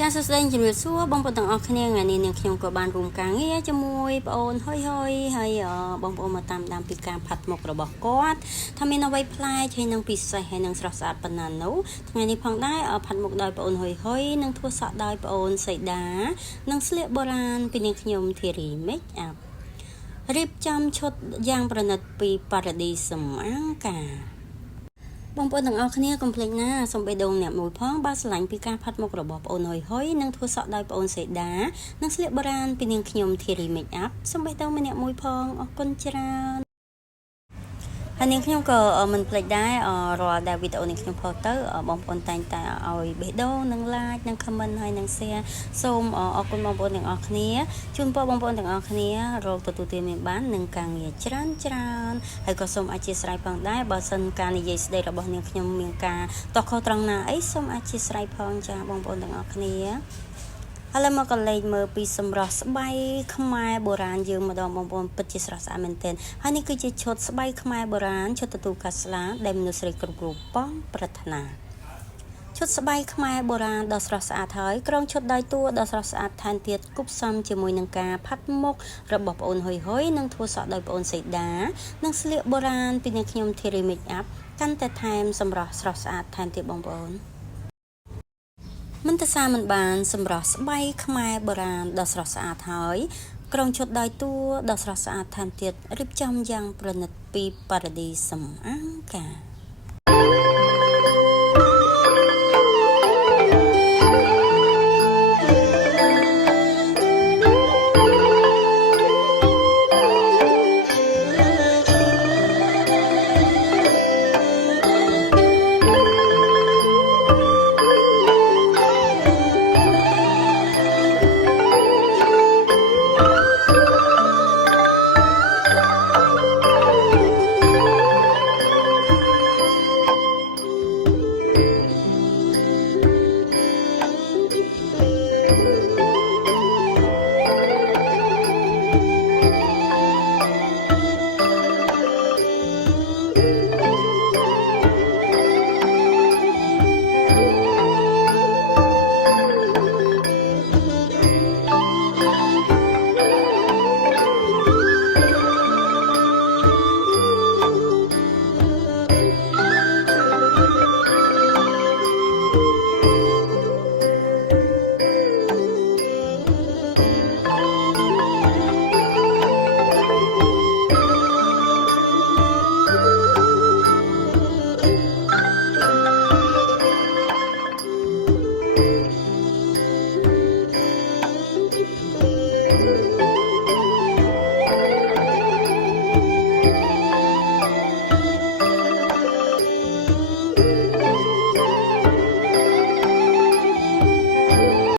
ចាសស្ដីជំរាបសួរបងប្អូនទាំងអស់គ្នាថ្ងៃនេះនាងខ្ញុំក៏បានរួមការងារជាមួយបងអូនហុយហើយបងប្អូនមកតាមដានពីការផាត់មុខរបស់គាត់ថាមានអ្វីប្លែកហើយនឹងពិសេសហើយនឹងស្រស់ស្អាតប៉ុណ្ណានោះថ្ងៃនេះផងដែរផាត់មុខដោយបងអូនហុយនិងធ្វើសក់ដោយបងអូនសីដានិងស្លៀកបុរាណពីនាងខ្ញុំធីរី Make Up រៀបចំឈុតយ៉ាងប្រណិតពីប៉ារ៉ាឌីសំអាងការបងប្អូនទាំងអស់គ្នាកុំភ្លេចណាសូមបេះដូងអ្នកមួយផងបើស្រឡាញ់ពីការផាត់មុខរបស់បងអូនហុយនិងធ្វើសក់ដោយបងអូនសេដានិងស្លៀកបុរាណពីនាងខ្ញុំធីរី Make Up សូមបេះដូងម្នាក់មួយផងអរគុណច្រើនហើយនាងខ្ញុំក៏មិនភ្លេចដែររាល់ដែលវីដេអូនេះខ្ញុំផុសទៅបងប្អូនតែងតែឲ្យបេះដូងនិង like និង comment ហើយនិង share សូមអរគុណបងប្អូនទាំងអស់គ្នាជូនពរបងប្អូនទាំងអស់គ្នារកទទួលទានមានបាននិងការងារច្រើនហើយក៏សូមអធិស្ឋានផងដែរបើសិនការនិយាយស្ដីរបស់នាងខ្ញុំមានការតោះខុសត្រង់ណាអីសូមអធិស្ឋានផងចាបងប្អូនទាំងអស់គ្នាឥឡូវមកកលេចមើលពីសម្រស់ស្បៃខ្មែរបុរាណយើងម្ដងបងប្អូនពិតជាស្រស់ស្អាតមែនទែនហើយនេះគឺជាឈុតស្បៃខ្មែរបុរាណឈុតទទួលកាស្លាដែលមនុស្សស្រីគ្រប់ប៉ងប្រាថ្នាឈុតស្បៃខ្មែរបុរាណដ៏ស្រស់ស្អាតហើយក្រុងឈុតដៃតួដ៏ស្រស់ស្អាតថែមទៀតគប់សំជាមួយនឹងការផាត់មុខរបស់បងអូនហុយនិងធ្វើសក់ដោយបងអូនសីដានិងស្លៀកបុរាណពីនាងខ្ញុំធីរី Make Up កាន់តែថែមសម្រស់ស្រស់ស្អាតថែមទៀតបងប្អូនមិនទៅសាមិនបានសម្រស់ស្បៃខ្មែរបុរាណដ៏ស្រស់ស្អាតហើយក្រុងឈុតដៃតួដ៏ស្រស់ស្អាតថែមទៀតរៀបចំយ៉ាងប្រណិតពីប៉ារ៉ាឌីសំអាងការ